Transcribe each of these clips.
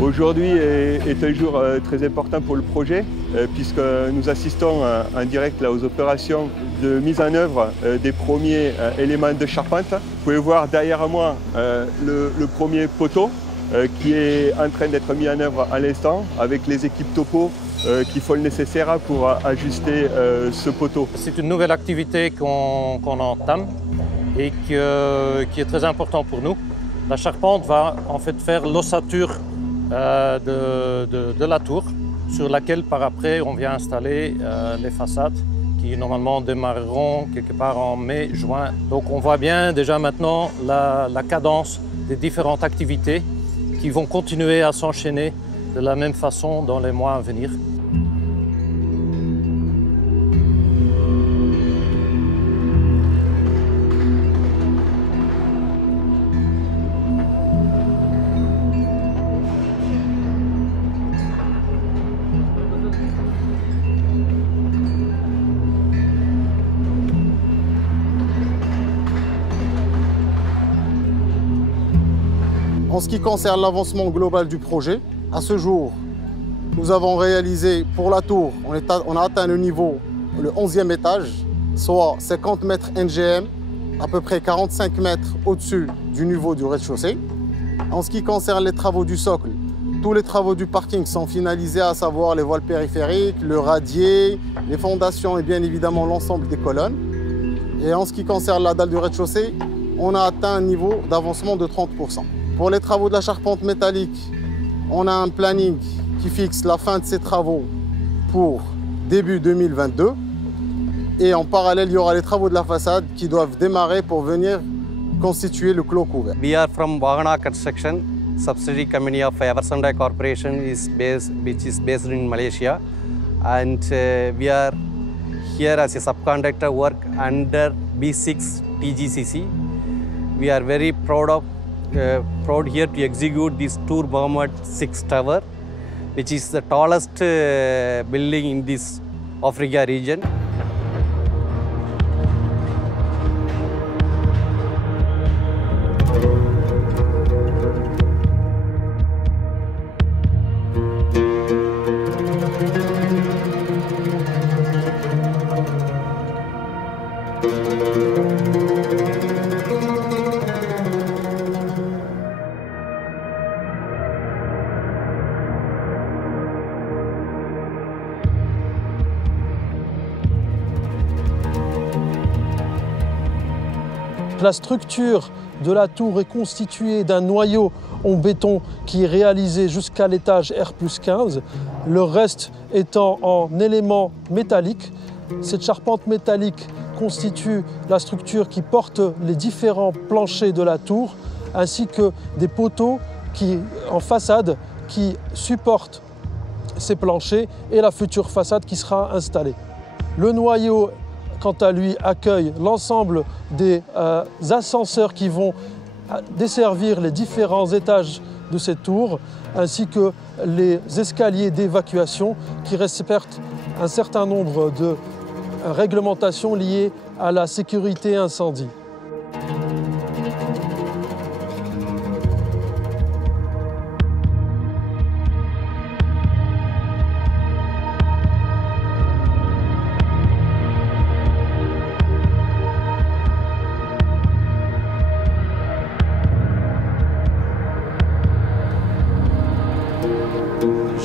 Aujourd'hui est un jour très important pour le projet puisque nous assistons en direct là, aux opérations de mise en œuvre des premiers éléments de charpente. Vous pouvez voir derrière moi le premier poteau qui est en train d'être mis en œuvre à l'instant avec les équipes topo qui font le nécessaire pour ajuster ce poteau. C'est une nouvelle activité qu'on entame et qui est très important pour nous. La charpente va en fait faire l'ossature de la tour sur laquelle par après on vient installer les façades qui normalement démarreront quelque part en mai-juin. Donc on voit bien déjà maintenant la cadence des différentes activités qui vont continuer à s'enchaîner de la même façon dans les mois à venir. En ce qui concerne l'avancement global du projet, à ce jour, nous avons réalisé pour la tour, on a atteint le niveau, le 11e étage, soit 50 mètres NGM, à peu près 45 mètres au-dessus du niveau du rez-de-chaussée. En ce qui concerne les travaux du socle, tous les travaux du parking sont finalisés, à savoir les voiles périphériques, le radier, les fondations et bien évidemment l'ensemble des colonnes. Et en ce qui concerne la dalle du rez-de-chaussée, on a atteint un niveau d'avancement de 30%. Pour les travaux de la charpente métallique, on a un planning qui fixe la fin de ces travaux pour début 2022. Et en parallèle, il y aura les travaux de la façade qui doivent démarrer pour venir constituer le clos couvert. We are from Vagana Construction, subsidiary company of Eversandai Corporation which is based in Malaysia. And we are here as a subcontractor work under B6 TGCC. We are very proud here to execute this Tour Mohammed 6 tower, which is the tallest building in this Africa region. La structure de la tour est constituée d'un noyau en béton qui est réalisé jusqu'à l'étage R+15, le reste étant en éléments métalliques. Cette charpente métallique constitue la structure qui porte les différents planchers de la tour, ainsi que des poteaux en façade qui supportent ces planchers et la future façade qui sera installée. Le noyau, quant à lui, accueille l'ensemble des ascenseurs qui vont desservir les différents étages de cette tour, ainsi que les escaliers d'évacuation qui respectent un certain nombre de réglementations liées à la sécurité incendie.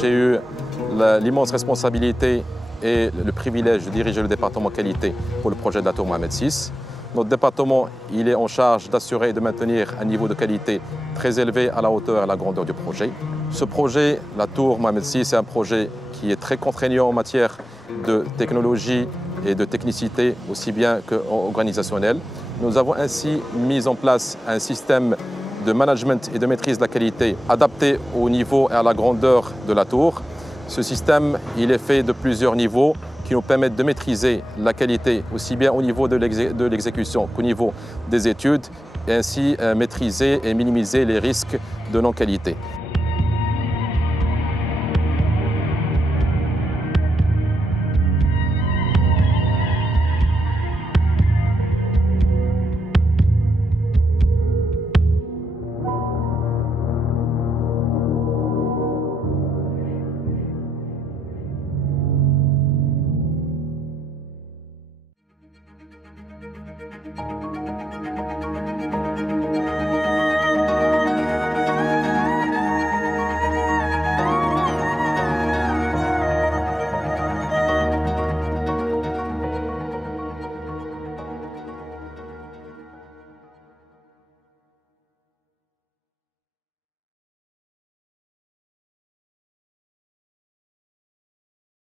J'ai eu l'immense responsabilité et le privilège de diriger le département qualité pour le projet de la tour Mohammed VI. Notre département il est en charge d'assurer et de maintenir un niveau de qualité très élevé à la hauteur et à la grandeur du projet. Ce projet, la tour Mohammed VI, c'est un projet qui est très contraignant en matière de technologie et de technicité, aussi bien qu'organisationnelle. Nous avons ainsi mis en place un système de management et de maîtrise de la qualité adapté au niveau et à la grandeur de la tour. Ce système, il est fait de plusieurs niveaux qui nous permettent de maîtriser la qualité aussi bien au niveau de l'exécution qu'au niveau des études et ainsi maîtriser et minimiser les risques de non-qualité.